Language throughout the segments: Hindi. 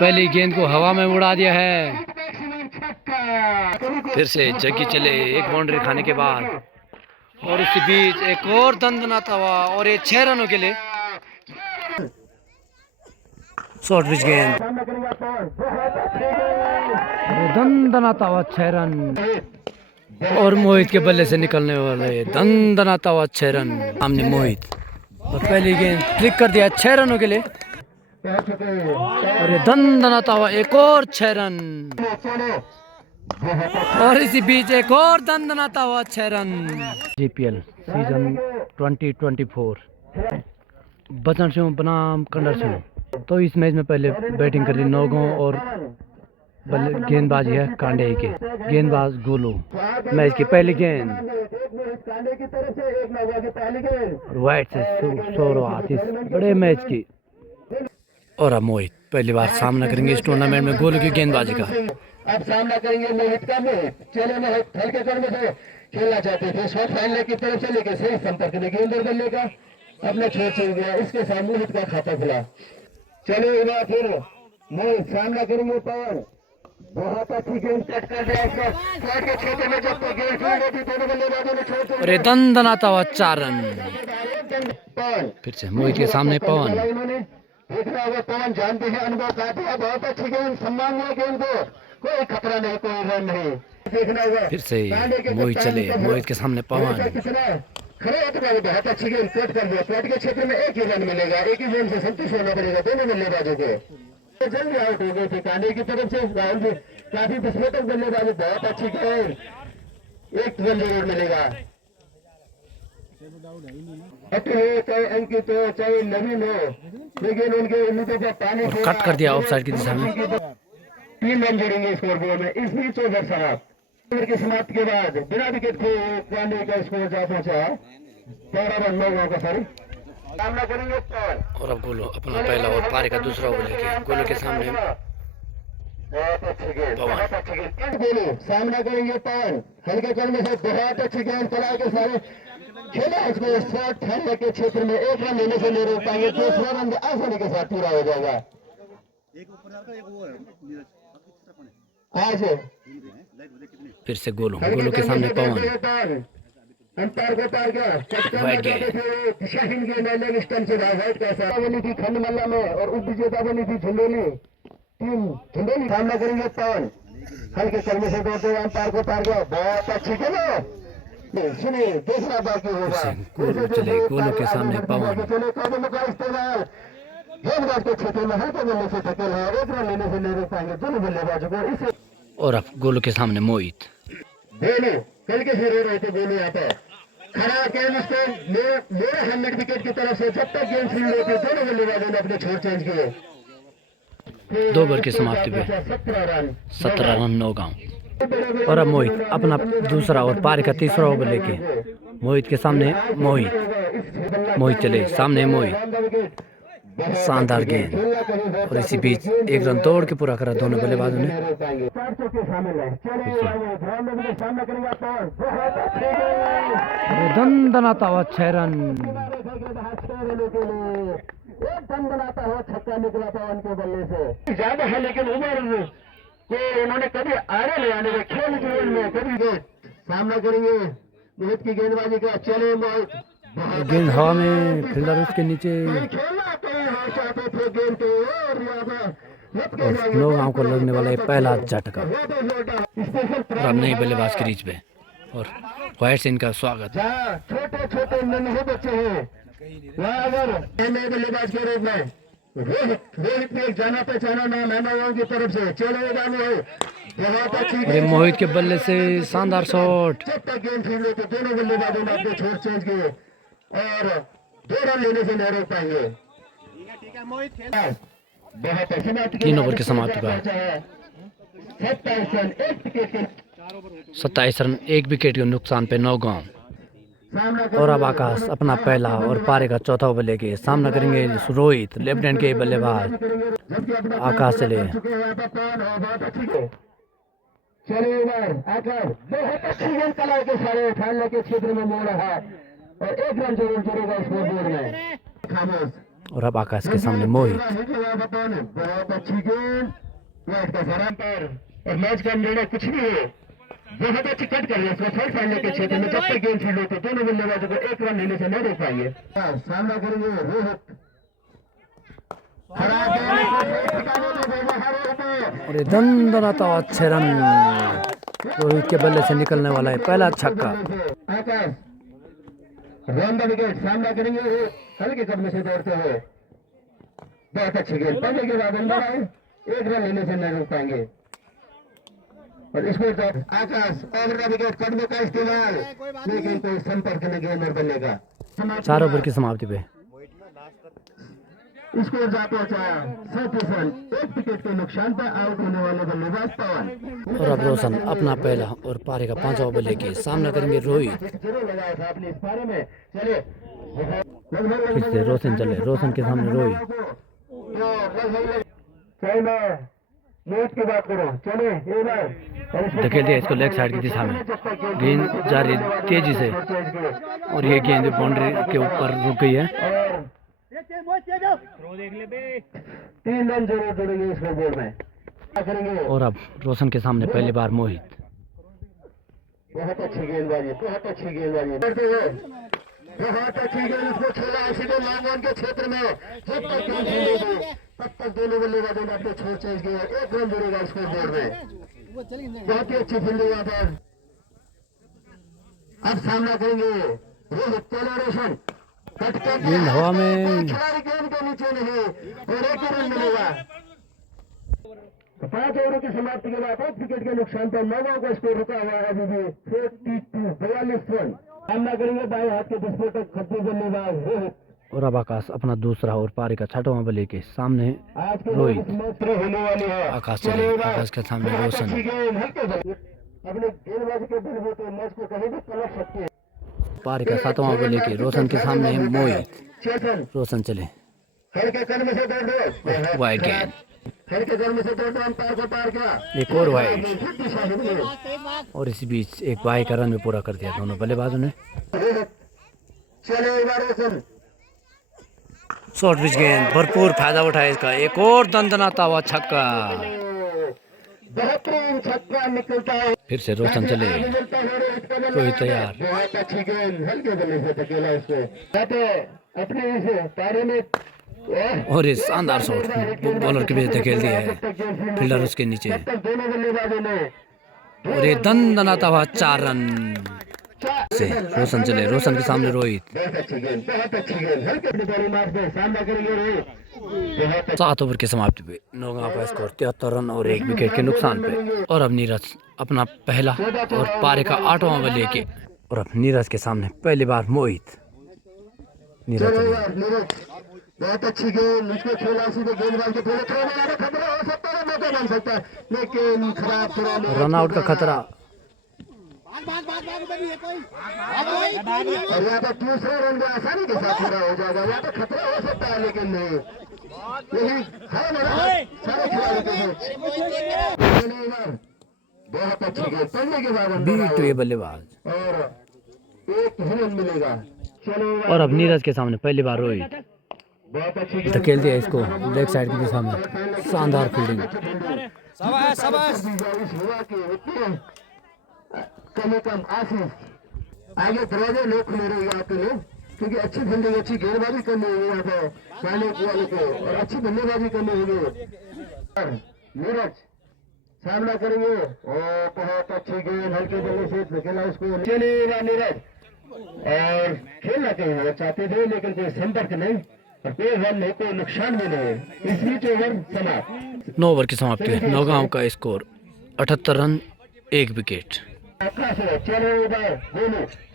पहली गेंद को हवा में उड़ा दिया है। फिर से जग्गी चले एक बाउंड्री खाने के बाद, और इसी बीच एक और दंदनाता हुआ और ये 6 रनों के लिए शॉर्ट पिच गेंद, दंदनाता हुआ 6 रन, और मोहित के बल्ले से निकलने वाले दंदनाता हुआ 6 रन। सामने मोहित, और पहली गेंद क्लिक कर दिया 6 रनों के लिए, और ये दंदनाता हुआ एक और 6 रन, और इसी बीच एक और दंदनाता हुआ 6 रन। जीपीएल सीजन 2024 बचन सिंह बनाम कंडर सिंह। तो इस मैच में पहले बैटिंग कर रही नौगांव, और गेंदबाजी है कांडे के, गेंदबाज गोलू। मैच की पहली गेंद वाइट से शुरुआत इस बड़े मैच की, और अब मोहित पहली बार सामना करेंगे इस टूर्नामेंट में गोलू की गेंदबाजी का। अब सामना करेंगे मोहित का। चले मोहित हल्के कदम से खेलना चाहते थे, शॉट फाइनल की तरफ से लेकर सही संपर्क में गेंद बल्ले का अपने छोड़ चल गया, इसके साथ मोहित का खाता खुला। चलो एक बार फिर मोहित सामना करेंगे पवन, बहुत अच्छी गेंद कट कर दिया इसका शॉट के क्षेत्र में, जब तक गेंद फील्ड होती दोनों बल्लेबाजों ने छोड़ चल और दंदनाता हुआ 4 रन। पवन फिर से मोहित के सामने पवन, देखना होगा पवन जानते हैं अनुभव काफी है, बहुत अच्छी गेंद, सम्मान है गेंद को, कोई खतरा नहीं, कोई रन नहीं। देखना होगा फिर से मोहित चले, मोहित के सामने पवन, खड़े होकर बहुत अच्छी गेंद कट कर दिया, कट के क्षेत्र में एक ही रन मिलेगा, एक ही गेंद से संतुष्ट होना पड़ेगा दोनों बल्लेबाजों को। जल्दी आउट हो गए थे कांडे की तरफ से राहुल जी, काफी विस्फोटक बल्लेबाजी, बहुत अच्छी गेंद, एक रन जरूर मिलेगा। चाहे अंकित हो चाहे नवीन हो, लेकिन उनके उम्मीदों पर पानी कट कर दिया ऑफसाइड की दिशा में। 3 रन जोड़ेंगे स्कोर बोर्ड में। इस बीच ओवर साहब ओवर की समाप्ति के बाद बिना विकेट के कांडे का स्कोर जा पहुंचा 12 रन 9 का, सॉरी सामना करेंगे पवन, और अब गोलू अपना पहला और पारी का दूसरा ओवर लेके गोलू के सामने बहुत अच्छी गेंद, बहुत अच्छी गेंद गोलू सामना करेंगे पवन, हल्के करने से बहुत अच्छी गेंद चला के सारे खेला इसको शॉट ठहरने के क्षेत्र में, एक रन लेने से नहीं रोक पाएंगे, दूसरा रन आसानी के साथ पूरा हो जाएगा। आज फिर से गोलू, गोलू के सामने पवन, अंपायर को पार गया वाइड गेंद, शाहीन के मैंने स्टंप से वाइड कैसा बनी थी खंड मल्ला में, और उप विजेता बनी थी झुंडोली टीम। झुंडोली सामना करेंगे पवन, हल्के कर्मी से दौड़ते हुए अंपायर को पार गया, बहुत अच्छी खेलो। सुनिए दूसरा बाकी होगा, गोलू चले, गोलू के सामने पवन, चले कदम का इस्तेमाल गेंदबाज के क्षेत्र में हल्के बल्ले से टक्कर है, एक रन लेने से नहीं रोक पाएंगे दोनों बल्लेबाजों को। इसे और अब गोलू के सामने मोहित, गोलू कल के से रो रहे थे गोलू यहाँ पर खड़ा गेंद उसको मेरे 100 विकेट की तरफ से, जब तक गेंद फील्ड होती दोनों बल्लेबाजों ने अपने छोड़ चेंज किए। 2 ओवर की समाप्ति पे 17 रन नौगांव। और अब मोहित अपना दूसरा और पारी का तीसरा ओवर लेके मोहित के सामने मोहित चले, सामने मोहित, शानदार गेंद, और इसी बीच एक रन तोड़ के पूरा करा दोनों बल्लेबाजों ने। दंदनाता हुआ 6 रन, दंदनाता हुआ छक्का निकला पवन के बल्ले से, ज्यादा है लेकिन उम्र को उन्होंने कभी आगे ले आने का खेल जीवन में कभी सामना करेंगे मोहित की गेंदबाजी का। चले मोहित, गेंद हवा में, फील्डर उसके नीचे, और नौगांव को लगने वाला है पहला झटका। और अब नए बल्लेबाज के रीच पे, और वाइट से इनका स्वागत। छोटे छोटे नन्हे बच्चे हैं नए बल्लेबाज के रूप में, रोहित में जाना पहचाना नाम है नौगांव की तरफ से। चलो बहुत अच्छी मोहित के बल्ले से शानदार शॉट, जब तक गेंद फील्ड होते दोनों बल्लेबाजों ने अपने छोड़ चेंज किए, और 2 रन लेने से नहीं रोक पाएंगे। 3 ओवर की समाप्ति पर 27 रन 1 विकेट के नुकसान पे नौगांव। और अब आकाश अपना पहला और पारी का चौथा ओवर लेके सामना करेंगे रोहित, लेफ्ट हैंड के बल्लेबाज। आकाश चले, बहुत अच्छी गेंद कला के सारे फाइनल के क्षेत्र में मोड़ है, और एक रन जरूर करेगा स्कोर बोर्ड में। खामोश और अब आकाश के सामने मोहित। बहुत अच्छी गेंद बैट का फराम पर और मैच का निर्णय कुछ भी हो, बहुत अच्छी कट कर रही है इसको थर्ड फाइनल के क्षेत्र में। जब तक गेंद फील्ड हो तो दोनों बल्लेबाजों को एक रन लेने से नहीं रोक पाएंगे। सामना करेंगे रोहित, और ये दंदनाता हुआ 6 रन रोहित के बल्ले से निकलने वाला है पहला छक्का। आकाश रन द विकेट, सामना करेंगे हल्के कदम से दौड़ते हुए। बहुत अच्छी गेंद पहले के बाद अंदर आए, एक रन लेने से नहीं रोक पाएंगे। और इसमें आकाश ओवर द विकेट कदमों का इस्तेमाल, लेकिन कोई संपर्क नहीं गेंद और बल्ले का। 4 ओवर की समाप्ति पे स्कोर जा पहुंचा 7 रन, एक विकेट के नुकसान पर आउट होने वाले बल्लेबाज पवन। और अब रोशन अपना पहला और पारी का 5वां बल्ले के सामना करेंगे रोहित। जरूर लगाया था आपने इस पारी में। चलिए फिर से रोशन चले, रोशन के सामने रोहित। चाहे मैं मोहित की बात करूं, चले एक बार धकेल दिया इसको लेग साइड की दिशा में, गेंद जा रही तेजी से और ये गेंद बाउंड्री के ऊपर रुक गई है। 3 रन जरूर जुड़ेंगे इस बोर्ड में। क्या करेंगे? और अब रोशन के सामने पहली बार मोहित। बहुत अच्छी गेंदबाजी, बहुत अच्छी गेंदबाजी करते हुए, बहुत अच्छी गेंद उसको खेला सीधे लॉन्ग ऑन के क्षेत्र में। जब तक गेंद खेलेगी तब तक दोनों बल्लेबाजों ने अपने छोड़ चेंज किया, एक रन जुड़ेगा स्कोर बोर्ड में। बहुत ही अच्छी फील्डिंग यहाँ पर। अब सामना करेंगे रोहित, चलो रोशन गेंद हवा में, खिलाड़ी गेंद के नीचे नहीं और एक ही रन मिलेगा। 5 ओवरों की समाप्ति के बाद 8 विकेट के नुकसान पर 9 का स्कोर रुका हुआ है अभी भी 42 रन। सामना करेंगे बाएं हाथ के विस्फोटक खत्ती बल्लेबाज रोहित। और अब आकाश अपना दूसरा और पारी का 6वां बल्ले के सामने रोहित। होने वाली है आकाश चले, आकाश के सामने रोशन। अपने गेंदबाजी के बलबूते मैच को कहीं भी पलट सकते हैं। पारी का 7वां बल्ले के रोशन के सामने है मोहित। रोशन चले, हल्के कदम से दौड़ दो, वाइड गेंद, हल्के कदम से दौड़ दो, अंपायर को पार किया, एक और वाइड। और इसी बीच एक बाई का रन भी पूरा कर दिया दोनों बल्लेबाजों ने। चले एक बार रोशन, शॉर्ट पिच गेंद, भरपूर फायदा उठाया इसका, एक और दंदनाता हुआ छक्का। बेहतरीन छक्का निकलता है। फिर से रोशन चले, कोई तैयार। बहुत अच्छी गेंद हल्के बल्ले से धकेला इसको, अपने इस पारी में। और ये शानदार शॉट बॉलर के बीच धकेल दिया है, फील्डर उसके नीचे। दोनों बल्लेबाजों ने और ये दंदनाता हुआ 4 रन से रोशन चले, रोशन के सामने रोहित। बहुत अच्छी गेंद, बहुत अच्छी गेंद हल्के बॉलिंग मार्क में सामना करेंगे रोहित। 7 ओवर की समाप्ति पे 9 का स्कोर 73 रन और 1 विकेट के नुकसान पे। और अब नीरज अपना पहला और पारी का 8वां बल्ले के, और अब नीरज के सामने पहली बार मोहित। नीरज बहुत अच्छी गेंद, उसको खेला सीधे गेंदबाज के थोड़े थ्रो में खतरा हो सकता है, मौका बन सकता है, लेकिन खराब थ्रो में रन आउट का खतरा। और यहाँ पर दूसरे रन में आसानी के साथ पूरा हो जाएगा। यहाँ पर खतरा हो सकता है लेकिन नहीं, यही है मेरा सारे खिलाड़ियों के बीच। बहुत अच्छी गेंद पढ़ने के बाद बीट ये बल्लेबाज। और एक ही रन मिलेगा। चलो और अब नीरज के सामने पहली बार रोहित। बहुत अच्छी धकेल दिया इसको लेग साइड की दिशा में, शानदार फील्डिंग। कम आशीष आगे दरवाजे लोग खुले रहे आपके लोग, क्योंकि अच्छी फील्डिंग, अच्छी गेंदबाजी करनी होगी यहाँ पे पहले वाले को, और अच्छी बल्लेबाजी करनी होगी। नीरज सामना करेंगे और बहुत अच्छी गेंद हल्के बल्ले से धकेला उसको, चलेगा नीरज। और खेलना कहीं चाहते थे लेकिन कोई संपर्क नहीं और कोई रन नहीं, कोई नुकसान भी नहीं। इस बीच ओवर समाप्त। 9 ओवर की समाप्ति, नौगांव का स्कोर 78 रन 1 विकेट।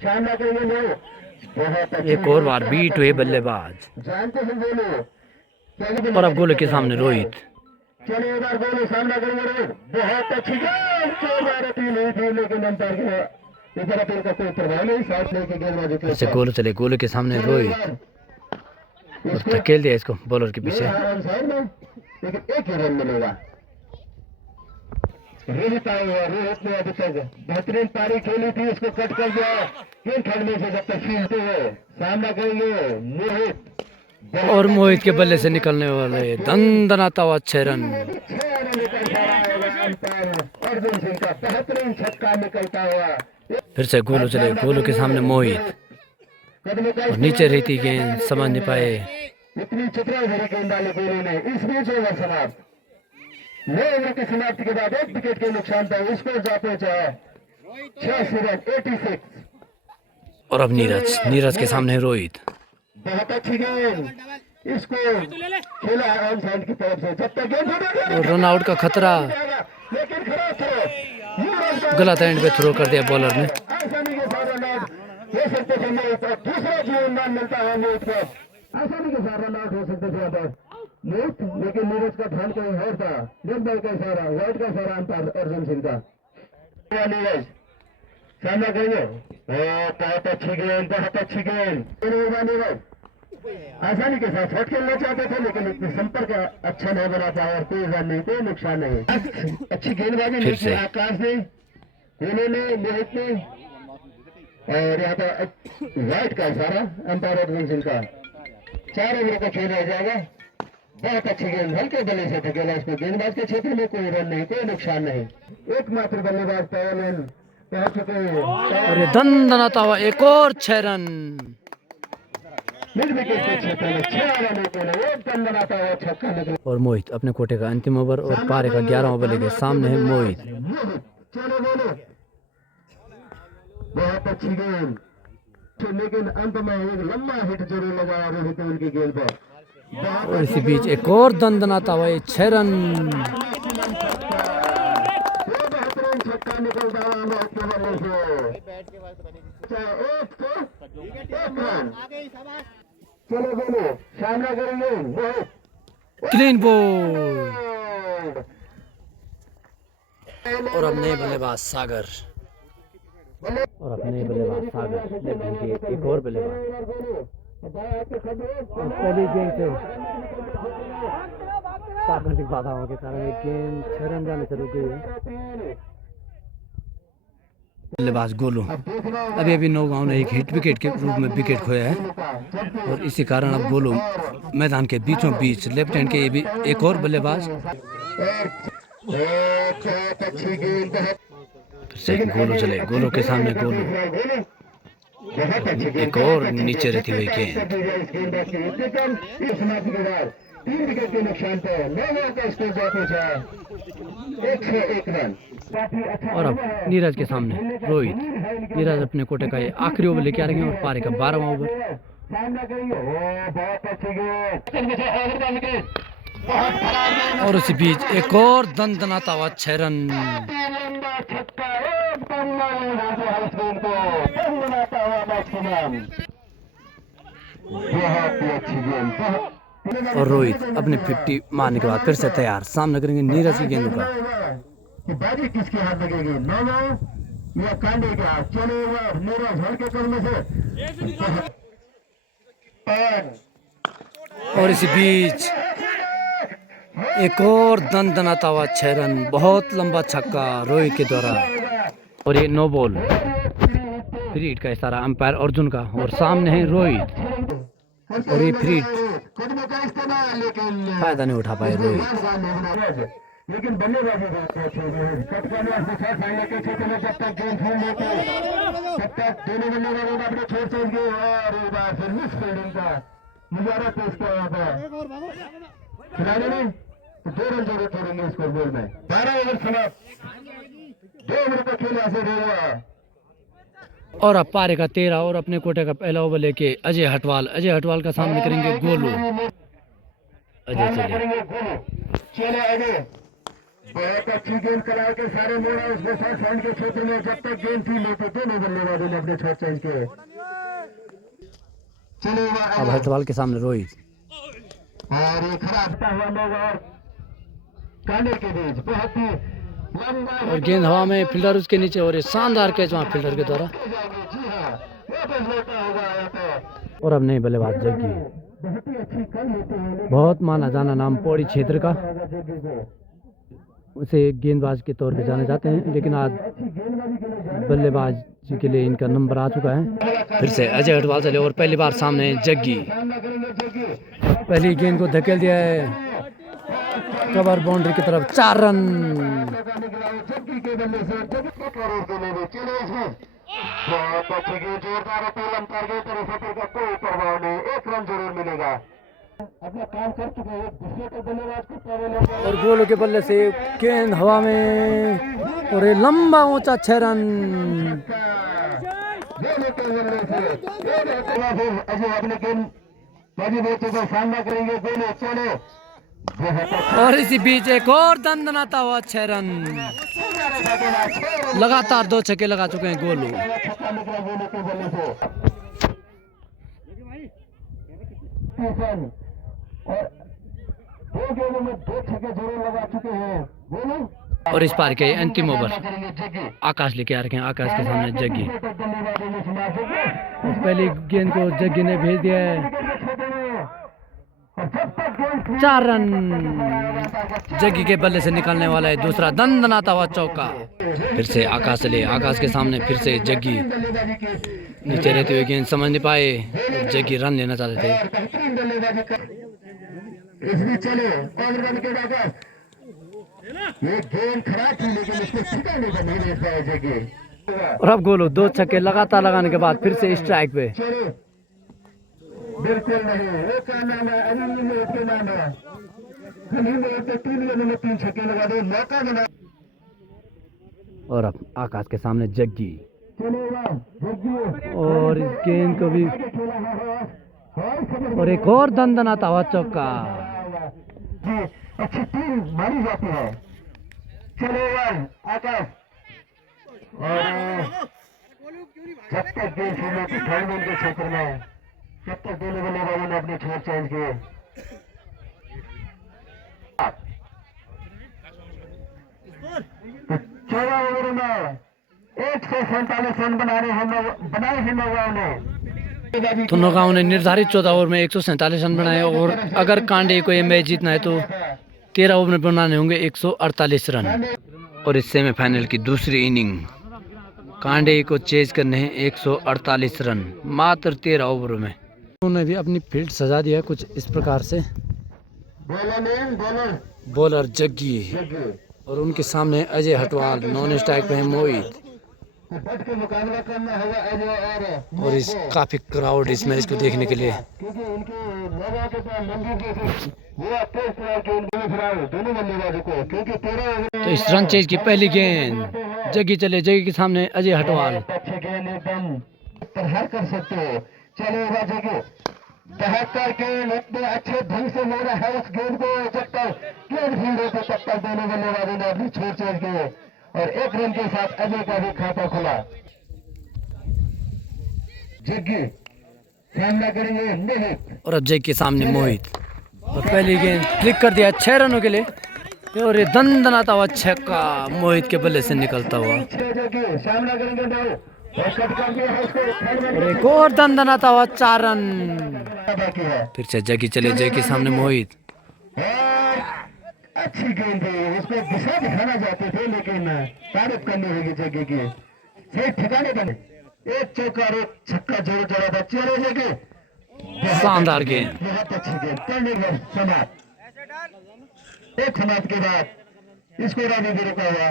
सामना करेंगे लोग, एक और बार बीट हुए बल्लेबाज। जानते हैं बोलो, और अब गोले के सामने रोहित। चलिए एक बार बोलो, सामना करेंगे रोहित। बहुत अच्छी गेंद नहीं थी लेकिन अंपायर के ऊपर अपील का कोई प्रभाव नहीं, साथ लेके गेंदबाजी ऐसे गोल चले, गोले के सामने रोहित और धकेल दिया इसको बॉलर के पीछे। लेकिन एक ही रन मिलेगा। रोहित आए हुआ, रोहित ने अभी तक बेहतरीन पारी खेली थी, उसको कट कर दिया गेंद खेलने से। जब तक फील्डते हुए सामना करेंगे मोहित, और मोहित के बल्ले से निकलने वाले दंदनाता हुआ 6 रन। 6 रन निकल रहा है अंपायर अर्जुन सिंह का बेहतरीन छक्का निकलता हुआ। फिर से गोलू चले, गोलू के सामने मोहित और नीचे रहती गेंद समझ नहीं पाए। इतनी चित्रा भरी गेंद डाली गोलू ने। इस बीच ओवर समाप्त। 9 ओवर की समाप्ति के बाद 1 विकेट के नुकसान पर स्कोर जा पहुंचा 86 रन 86। और अब नीरज के सामने रोहित। बहुत अच्छी गेंद, इसको खेला ऑन साइड की तरफ से। जब तक गेंद और रन आउट का खतरा, लेकिन खराब थ्रो, गलत एंड पे थ्रो कर दिया बॉलर ने। आसानी के साथ रन आउट हो सकते थे मोहित। दूसरा जीवनदान मिलता है मोहित को। आसानी के साथ रन आउट हो सकते थे अब मोहित, लेकिन नीरज का ध्यान कहीं और था। रेड बॉल का इशारा, व्हाइट का इशारा अंपायर अर्जुन सिंह का। नीरज सामना करेंगे। बहुत अच्छी गेंद, बहुत अच्छी गेंद। नीरज आसानी के साथ शॉट खेलना चाहते थे, लेकिन इतने संपर्क अच्छा नहीं बना पाया और कोई रन नहीं, कोई नुकसान नहीं। अच्छी गेंदबाजी देखी आकाश ने, उन्होंने मोहित ने, और यहाँ पर व्हाइट का इशारा अंपायर अर्जुन सिंह का। 4 ओवर का खेल रह जाएगा। बहुत अच्छी गेंद, हल्के बल्ले से धकेला इसको। गेंदबाज के क्षेत्र में कोई रन नहीं, कोई नुकसान नहीं। एकमात्र बल्लेबाज पवन पहुंच चुके हैं। और ये दंदनाता हुआ एक और 6 रन। मिड विकेट के क्षेत्र में 6 रन के लिए एक दंदनाता हुआ छक्का निकला। और मोहित अपने कोटे का अंतिम ओवर और पारे का 11वां ओवर लेके सामने है मोहित। चलो बोलो, बहुत अच्छी गेंद, लेकिन अंत में एक लंबा हिट जरूर लगाया रोहित ने उनकी गेंद पर। और इसी बीच एक और दंदनाता हुआ 6 रन। बेहतरीन छक्का निकलता हुआ मोहित के बल्ले से। एक रन। चलो बोलो, सामना करेंगे मोहित। Clean bowled. और अब नए बल्लेबाज सागर, और अपने बल्लेबाज सागर देखेंगे एक और बल्लेबाज। और पहली गेंद से प्राकृतिक बाधाओं के कारण एक गेंद 6 रन जाने से रुक गई है। बल्लेबाज गोलू अभी अभी नौगांव ने एक हिट विकेट के रूप में विकेट खोया है, और इसी कारण अब गोलू मैदान के बीचों बीच लेफ्ट हैंड के ये भी एक और बल्लेबाज। से गोलू चले, गोलू के सामने गोलू एक और नीचे रहती हुई गेंद। 3 विकेट के नुकसान पर 9 ओवर का स्कोर जा पहुंचा 101 रन। और अब नीरज के सामने रोहित। नीरज अपने कोटे का ये आखिरी ओवर लेके आ रहे हैं और पारे का 12वां ओवर। और उसी बीच एक और दंदनाता हुआ 6 रन। और रोहित अपने 50 मारने के बाद फिर से तैयार, सामना करेंगे नीरज की गेंदों का। बाजी किसके हाथ लगेगी, नौगांव या कांडे के हाथ। चलो नीरज हल्के करने से। और इसी बीच एक और दंदनाता हुआ 6 रन, बहुत लंबा छक्का रोहित के द्वारा। और ये नो बॉल, फ्री हिट का इशारा अंपायर अर्जुन का, और सामने है रोहित। और ये फ्री फायदा नहीं उठा पाए रोहित। लेकिन बल्लेबाजी के क्षेत्र में जब तक गेंद छोड़ लेते तब तक दोनों बल्लेबाजों ने अपने छोड़ छोड़ के और एक बार फिर मिस फील्डिंग का नजारा पेश किया यहाँ पर खिलाड़ी ने। तो 2 रन जोड़े छोड़ेंगे स्कोर बोर्ड में। 12 ओवर समाप्त, 2 ओवर का खेल ऐसे रहा। और अब पारे का 13 और अपने कोटे का पहला ओवर लेके अजय हटवाल का सामने करेंगे गोलू। अजय चले आगे, बहुत अच्छी गेंद कला के सारे मोड़ा उसके साथ फ्रंट के क्षेत्र में। जब तक गेंद थी लेते दोनों बल्लेबाजों ने अपने शॉट चेंज किए। चलो अब हटवाल के सामने रोहित, और ये खराब हुआ लोग और कांडे के बीच बहुत ही लंबा, और गेंद हवा में, फील्डर उसके नीचे, और ये शानदार कैच वहाँ फील्डर के द्वारा। और अब नए बल्लेबाज जग्गी, बहुत ही अच्छी कल होती है, बहुत माना जाना नाम पौड़ी क्षेत्र का। उसे गेंदबाज के तौर पे जाने जाते हैं, लेकिन आज बल्लेबाज के लिए इनका नंबर आ चुका है। फिर से अजय हटवाल चले और पहली बार सामने जग्गी, पहली गेंद को धकेल दिया है कवर बाउंड्री की तरफ, 4 रन। बहुत अच्छी गेंद, जोरदार अपील अंपायर की तरफ से, का कोई प्रभाव नहीं, 1 रन जरूर मिलेगा। अपना काम कर चुके हैं, दूसरे को बल्लेबाज को प्रभाव और गोलों के बल्ले से गेंद हवा में और ये लंबा ऊंचा 6 रन। अजय अपने गेंद बाजी बेचे का सामना करेंगे, गोले चले। और इसी बीच एक और दंदनाता हुआ 6 रन। लगातार 2 छक्के लगा चुके हैं गोलू। और 2 गेंदों में 2 छक्के जरूर लगा चुके हैं गोलू। और इस पार के अंतिम ओवर आकाश लेके आ रखे हैं, आकाश के सामने जग्गी। पहली गेंद को जग्गी ने भेज दिया है, 4 रन। जग्गी के बल्ले से निकलने वाला है दूसरा दंदनाता हुआ चौका। फिर से आकाश चले, आकाश के सामने फिर से जग्गी, नीचे रहते हुए गेंद समझ नहीं पाए, जग्गी रन लेना चाहते थे। इसमें चले और रन के बाद ये गेंद खराब थी, लेकिन इसको ठिकाने पर नहीं ले पाए जग्गी। और अब गोलू 2 छक्के लगातार लगाने के बाद फिर से स्ट्राइक पे। चलो बिल्कुल नहीं, वो क्या नाम है, अनिल में उसके नाम है, अनिल में तो 3 गेंदों में 3 छक्के लगा दे, मौका मिला। और अब आकाश के सामने जग्गी, चलेगा जग्गी और इस गेंद को भी, और एक और दंदनाता हुआ चौका। जी अच्छी टीम मानी जाती है। चलेगा आकाश, और जब तक गेंद खेलने की थर्ड के क्षेत्र में, जब तक दोनों बल्लेबाजों ने अपने छोर चेंज किए, 14 ओवर में 147 रन बनाए हैं नौगांव ने। तो नौगांव ने निर्धारित 14 ओवर में 147 रन बनाए, और अगर कांडे को ये मैच जीतना है तो 13 ओवर में बनाने होंगे 148 रन। और इस सेमीफाइनल की दूसरी इनिंग कांडे को चेज करने हैं 148 रन मात्र 13 ओवर में। उन्होंने भी अपनी फील्ड सजा दिया कुछ इस प्रकार से। बॉलर जग्गी और उनके सामने अजय हटवाल, नॉन स्ट्राइक पे है मोहित। मुकाबला करना होगा अजय और इस काफी क्राउड इस मैच को देखने के लिए। क्योंकि इनके लगा के पास लंबी वो अपने दोनों बल्लेबाजों को, क्योंकि 13 तो इस रन चेज की पहली गेंद जग्गी चले, जग्गी के सामने अजय हटवाल। अच्छे गेंद एकदम प्रहार कर सकते हो। चलेगा जग्गी, 72 गेंद इतने अच्छे ढंग से ले रहा है उस गेंद को, जब तक गेंद भीड़ होते तब तक दोनों बल्लेबाजों ने अपनी छोड़ चेंज किए, और 1 रन के साथ अजय का भी खाता खुला। जग्गी सामना करेंगे मोहित, और अब जग्गी के सामने मोहित, और पहली गेंद क्लिक कर दिया 6 रनों के लिए, और ये दंदनाता हुआ छक्का मोहित के बल्ले से निकलता हुआ। जग्गी सामना करेंगे भाई, और एक और दंदनाता हुआ 4 रन। फिर से जग्गी चले, जग्गी के सामने मोहित, अच्छी गेंद है, उसको दिशा दिखाना चाहते थे, लेकिन तारीफ करनी होगी जग्गी की, सही ठिकाने पर। एक चौका और एक छक्का जरूर जड़ा था। चले जग्गी, शानदार गेंद, बहुत अच्छी गेंद, करने पर समाप्त। एक समाप्त के बाद स्कोर अभी भी रुका हुआ,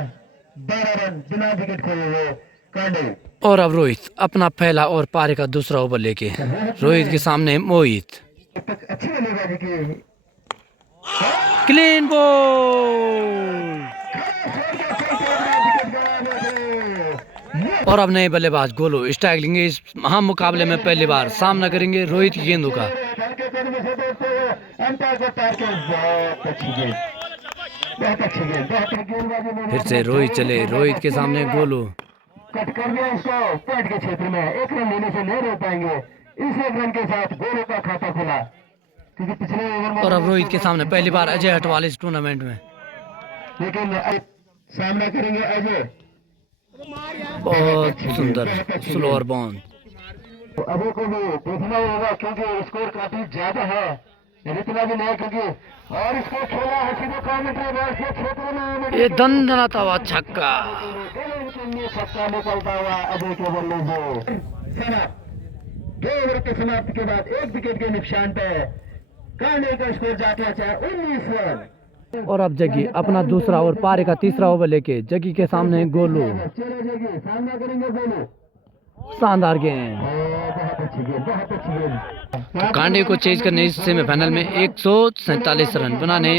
12 रन बिना विकेट खोए हुए कांडे। और अब रोहित अपना पहला और पारी का दूसरा ओवर लेके, रोहित के सामने मोहित, अच्छी बल्लेबाजी की, क्लीन बॉल। और अब नए बल्लेबाज गोलू स्ट्राइक लेंगे, इस महा मुकाबले में पहली बार सामना करेंगे रोहित की गेंदों का। फिर से रोहित चले, रोहित के सामने गोलू, कट कर दिया इसको पैड के क्षेत्र में, 1 रन लेने से नहीं रोक पाएंगे। इस 1 रन के साथ गोलू का खाता खुला, क्योंकि पिछले ओवर में। और अब रोहित के सामने पहली बार अजय हटवाल इस टूर्नामेंट में, लेकिन सामना करेंगे अजय। बहुत सुंदर स्लोअर बाउंड। अजय को भी देखना होगा, क्योंकि स्कोर काफी ज्यादा है, इतना भी नहीं क्योंकि और इसको खेला है सीधे कॉमेंट्री बॉक्स के क्षेत्र में ये दंदनाता हुआ छक्का। छक्का निकलता हुआ अजय के बल्ले से समाप्त। 2 ओवर की समाप्ति के बाद 1 विकेट के नुकसान पर कांडे का स्कोर जाता है 19 रन। और अब जगी अपना दूसरा और पारी का तीसरा ओवर लेके जगी के सामने गोलू। चलो जगी सामना करेंगे गोलू। शानदार गेंद। बहुत अच्छी गेंद, बहुत अच्छी गेंद। कांडे को चेज करने इस सेमीफाइनल में 147 रन बनाने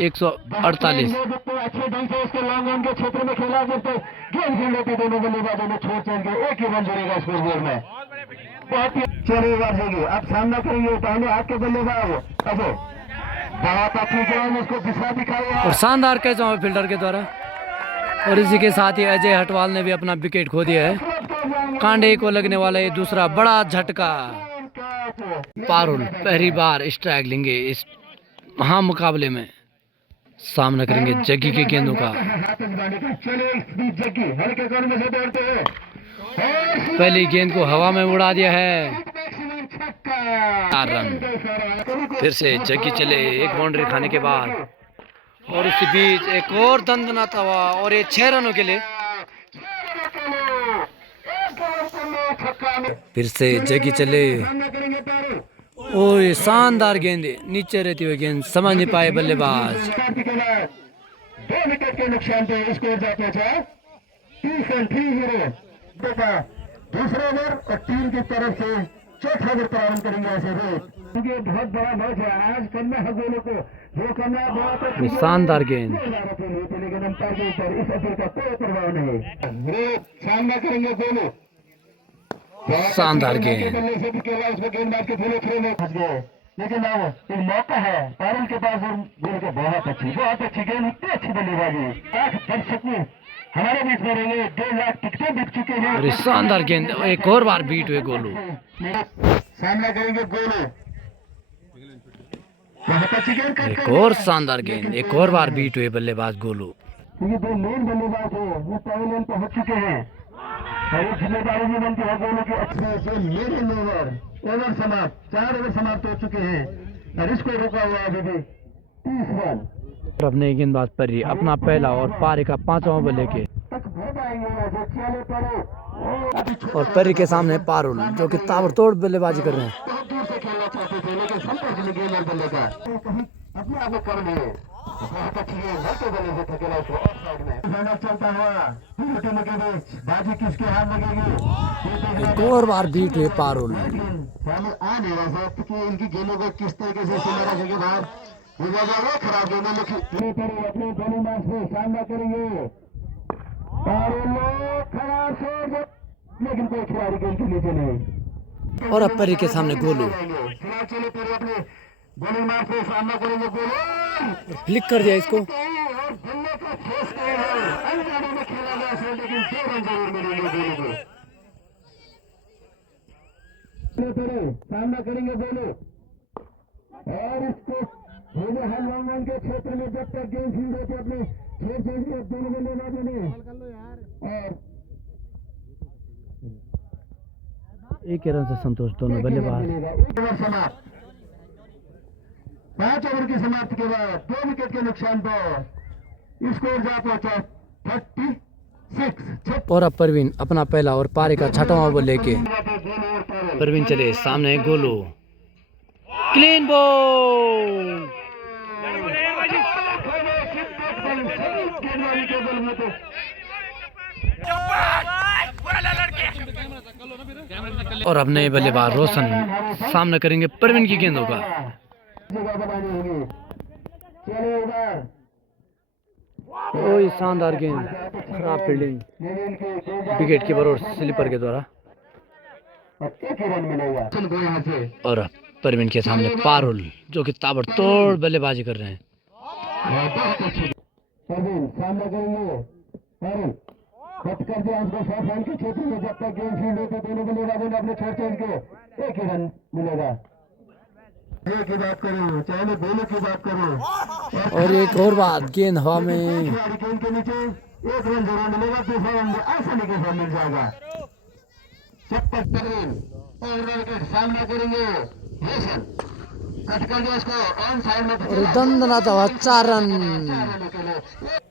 148। अच्छे ढंग से इसके लॉन्ग रन के क्षेत्र में खेला जब तक गेंद खेल लेते दोनों बल्लेबाजों ने छोड़ चल के 1 ही रन जुड़ेगा स्कोर बोर्ड में। बहुत ही चलेगा जगी अब सामना करेंगे पहले हाथ के बल्लेबाज अजय। बहुत अच्छी गेंद उसको दिशा दिखाई और शानदार कैच हुआ फील्डर के द्वारा। और इसी के साथ ही अजय हटवाल ने भी अपना विकेट खो दिया है। कांडे को लगने वाला ये दूसरा बड़ा झटका। पारुल पहली बार स्ट्राइक लेंगे इस महामुकाबले में। सामना करेंगे जग्गी के गेंदों का। पहली गेंद को हवा में उड़ा दिया है। 4 रन। फिर से जग्गी चले 1 बाउंड्री खाने के बाद। और इसी बीच एक और दंदनाता हुआ और ये 6 रनों के लिए फिर से जगी चले। ओए शानदार गेंद नीचे रहती हुई गेंद समझ नहीं पाए बल्लेबाज। 2 विकेट के नुकसान पे स्कोर जाता था 3-0। दूसरा ओवर और टीम की तरफ से चौथा ओवर प्रारंभ करेंगे ऐसे क्योंकि बहुत बड़ा मैच है आज करना है गोलों को जो करना है बहुत शानदार गेंद। लेकिन अंपायर के ऊपर इस अफर का कोई प्रभाव नहीं। सामना करेंगे गोलू। शानदार गेंद। लेकिन अब एक मौका है पारुल के पास गोल के बहुत अच्छी गेंद इतनी अच्छी बल्लेबाजी। 8 दर्शक हमारे बीच में रहेंगे 2 लाख टिकटें बिक चुके हैं। अरे शानदार गेंद एक और बार बीट हुए गोलू। सामना करेंगे गोलू। बहुत अच्छी गेंद एक और शानदार गेंद एक और बार बीट हुए बल्लेबाज गोलू। क्योंकि 2 मेन बल्लेबाज है वो पहले पहुंच चुके हैं और ये जिम्मेदारी भी बनती है गोलू की। अच्छे से मेन ओवर समाप्त 4 ओवर समाप्त हो चुके हैं और इसको रोका हुआ अभी भी 30 रन। और अपने गेंदबाज परी अपना पहला और पारी का 5वां ओवर लेके और परी के सामने पारुल जो कि ताबड़तोड़ बल्लेबाजी कर रहे हैं। बहुत दूर से खेलना चाहते थे लेकिन संपर्क में गेंद और बल्ले का कहीं अपने आप में कर लिए। बहुत अच्छी गेंद हल्के बल्ले से ठकेला उसको ऑफ साइड में चलता हुआ टीमों के बीच बाजी किसके हाथ लगेगी। एक और बार बीट हुए पारुल। सामने आ नहीं रहा था कि इनकी गेंदों को किस तरीके से सिलेगा जगह बाहर खराब गेंदों में अपने बल्लेबाज से सामना करेंगे खराब से लेकिन कोई खिलाड़ी गेंद के नीचे नहीं। और अब परी के सामने गोलू चले पहले अपने बल्लेबाज से सामना करेंगे गोलू। क्लिक कर दिया इसको। और बल्ले को फेस कर रहे हैं अंदाजे में खेला गया है लेकिन 2 रन जरूर मिलेंगे गोलू को। सामना करेंगे गोलू और इसको लॉन्ग के क्षेत्र में जब तक गेंद फील्ड होते अपने दोनों बल्लेबाजों ने और 1 रन से संतोष दोनों बल्लेबाज। 5 ओवर की समाप्ति के बाद 2 विकेट के नुकसान पर स्कोर जा पहुंचा 36। और अब परवीन अपना पहला और पारी का 6वां ओवर लेके परवीन चले सामने गोलू क्लीन बॉल। और अब नए बल्लेबाज रोशन सामना करेंगे परवीन की गेंदों का। ओए शानदार गेंद खराब फील्डिंग विकेट कीपर और स्लीपर के द्वारा। और अब परवीन के सामने पारुल जो कि ताबड़तोड़ बल्लेबाजी कर रहे हैं। सामना करेंगे कट कर दिया उसको 100 रन के क्षेत्र में जब तक गेंद फील्ड होते दोनों बल्लेबाजों ने अपने छोड़ छोड़ के 1 ही रन मिलेगा। की बात करूं चाहे मैं दोनों की बात करूं और एक और बात गेंद हवा में गेंद के नीचे 1 रन जरूर मिलेगा। दूसरा रन आसानी के साथ मिल जाएगा। और सामना करेंगे रोशन कट कर दिया इसको ऑन साइड में और दंदनाता हुआ 4 रन।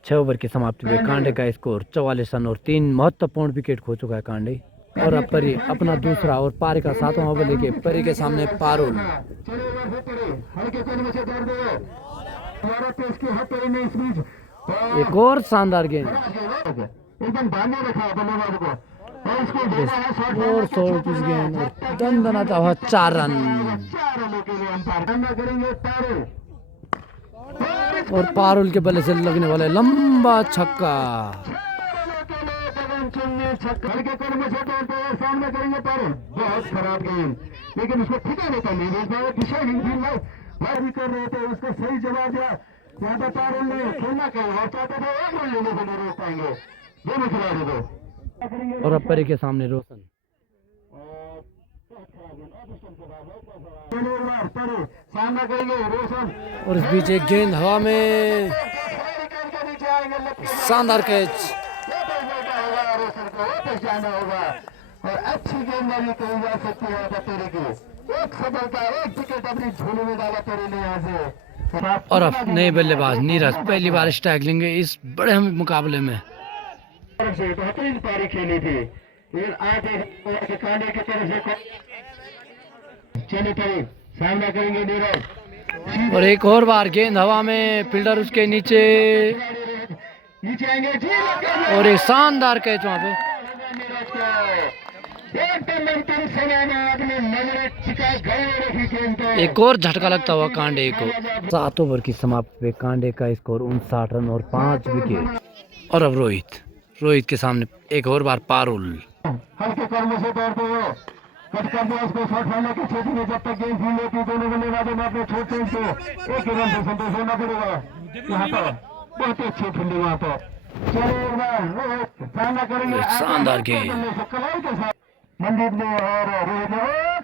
6 ओवर की समाप्ति हुई। कांडे का स्कोर 44 रन और 3 महत्वपूर्ण विकेट खो चुका है कांडे। और अब परी अपना दूसरा और पारी का 7वां ओवर लेके परी के सामने पारुल। एक और शानदार गेंद एकदम बांधे रखा है बल्लेबाज को और इसको और 100 पिच गेंद और दंदनाता हुआ 4 रन। 4 रनों के लिए अंपायर करेंगे पारुल और पारुल के बल्ले से लगने वाला लंबा छक्का। हल्के कदम से सामने करेंगे पारुल। बहुत खराब गेंद लेकिन उसको ठिकाने पर नहीं भेज पाए। दिशा हिंदी में बात भी कर रहे थे उसको सही जवाब दिया। यहाँ पर पारुल ने खेलना कहीं और चाहते थे एक रन लेने से नहीं रोक पाएंगे दोनों खिलाड़ी को। और अब परी के सामने रोशन। सामना करेंगे रोशन और इस बीच एक गेंद हवा में शानदार कैच। रोशन को वापस जाना होगा और अच्छी गेंदबाजी कही जा सकती है यहाँ पर तेरे की। एक सफलता एक विकेट अपनी झोली में डाला तेरे ने यहाँ से। और अब नए बल्लेबाज नीरज पहली बार स्ट्राइक लेंगे इस बड़े मुकाबले में। बेहतरीन पारी खेली थी लेकिन आज कांडे की तरफ से चले पड़ी। सामना करेंगे नीरज और एक और बार गेंद हवा में फील्डर उसके नीचे नीचे आएंगे जी और एक शानदार कैच वहां पे। नीरज को एकदम अंतिम समय में आपने नजर टिका गए रखी गेंद पे। एक और झटका लगता हुआ कांडे को। 7 ओवर की समाप्ति पे कांडे का स्कोर 59 रन और 5 विकेट। और अब रोहित के सामने एक और बार पारुल। हल्के कर्म से दौड़ते हुए कट कर दिया उसको शॉट मारने के क्षेत्र में। जब तक गेंद फील्ड होती दोनों बल्लेबाजों में अपने छोटे से एक रन से संतोष होना पड़ेगा। यहाँ पर बहुत अच्छी फील्डिंग वहाँ पर। चलो एक बार सामना करेंगे शानदार गेंद कलाई के साथ मनदीप ने और रोहित ने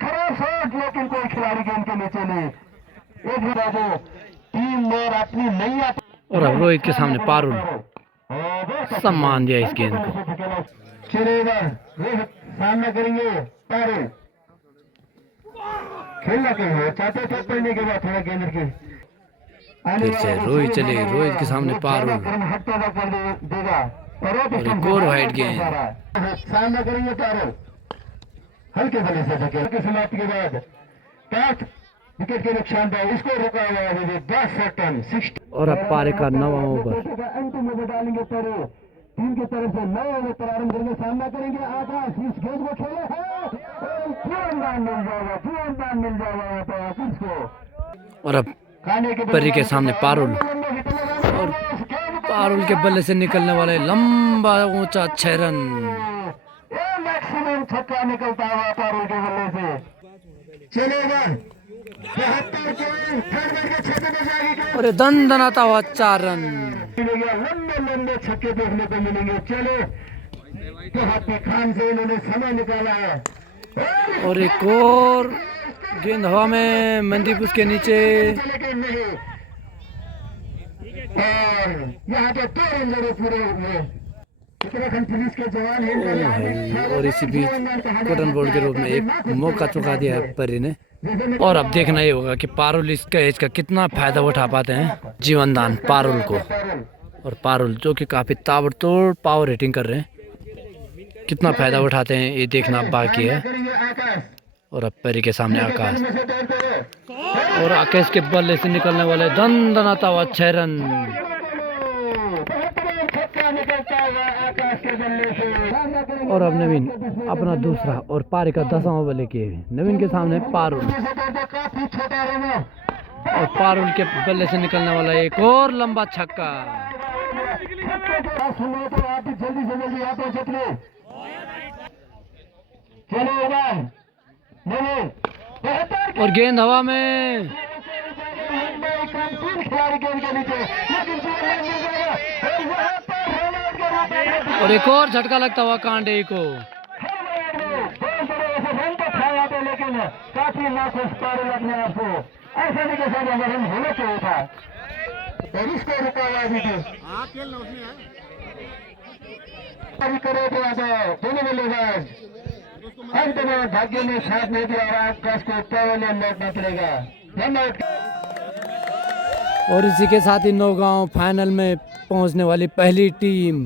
खराब शॉट लेकिन कोई खिलाड़ी गेंद के नीचे नहीं। एक बार टीम ने अपनी नैया। और अब रोहित के सामने पारुल सम्मान दिया इस गेंद को। चलेगा रोहित सामना करेंगे पारुल। खेलना कहीं हो चाहते थे पढ़ने के बाद थोड़ा गेंद की फिर से रोहित चले। रोहित के सामने पारुल देगा और एक और वाइड गेंद। सामना करेंगे पारुल हल्के बल्ले से धकेल के समाप्ति के बाद 5 विकेट के नुकसान पर इसको रुका हुआ है 10 रन 60। और अब पारी का 9वां ओवर। अंतिम ओवर डालेंगे पारुल। टीम की तरफ से 9 ओवर प्रारंभ करके सामना करेंगे आकाश। इस गेंद को खेले है जीवनदान मिल जाएगा यहाँ पर आकाश को। और अब परी के सामने पारुल और पारुल के बल्ले से निकलने वाले लंबा ऊंचा 6 रन। मैक्सिमम छक्का निकलता हुआ पारुल के बल्ले से। चलेगा 72 के छक्के में जाएगी और दंदनाता हुआ 4 रन। लंबे छक्के देखने को मिलेंगे। चलो बहुत ही खान से इन्होंने समय निकाला है और एक और गेंद हवा में मनदीप उसके नीचे नहीं। और यहाँ पे 2 रन जरूर पूरे हुए। उत्तराखंड पुलिस के जवान हैं और इसी बीच कॉटन बोर्ड के रूप में एक मौका चुका दिया है परी ने। और अब देखना ये होगा कि पारुल इस कैच का कितना फायदा उठा पाते हैं। जीवनदान पारुल को। और पारुल जो कि काफी ताबड़तोड़ पावर हिटिंग कर रहे हैं, कितना फायदा उठाते हैं ये देखना बाकी है। और अब परी के सामने आकाश और आकाश के बल्ले से निकलने वाले दंदनाता हुआ 6 रन। और अब नवीन अपना दूसरा और पारी का 10वां ओवर लेके नवीन के सामने पारुल और पारुल के बल्ले से निकलने वाला एक और लंबा छक्का। जल्दी से जल्दी आप और गेंद हवा में और एक और झटका लगता हुआ कांडे को। लेकिन काफी नाखुश पारुल अपने आप को ऐसा नहीं कैसा रन होना चाहिए था और इसको रुका हुआ भी करे दोनों बल्लेबाज अंत में भाग्य ने साथ नहीं दिया और आकाश को पहले लौटना पड़ेगा। हम आउट। और इसी के साथ ही नौगांव फाइनल में पहुंचने वाली पहली टीम।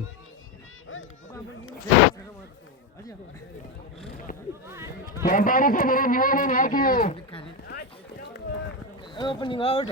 व्यापारी से मेरा निवेदन है कि ओपनिंग आउट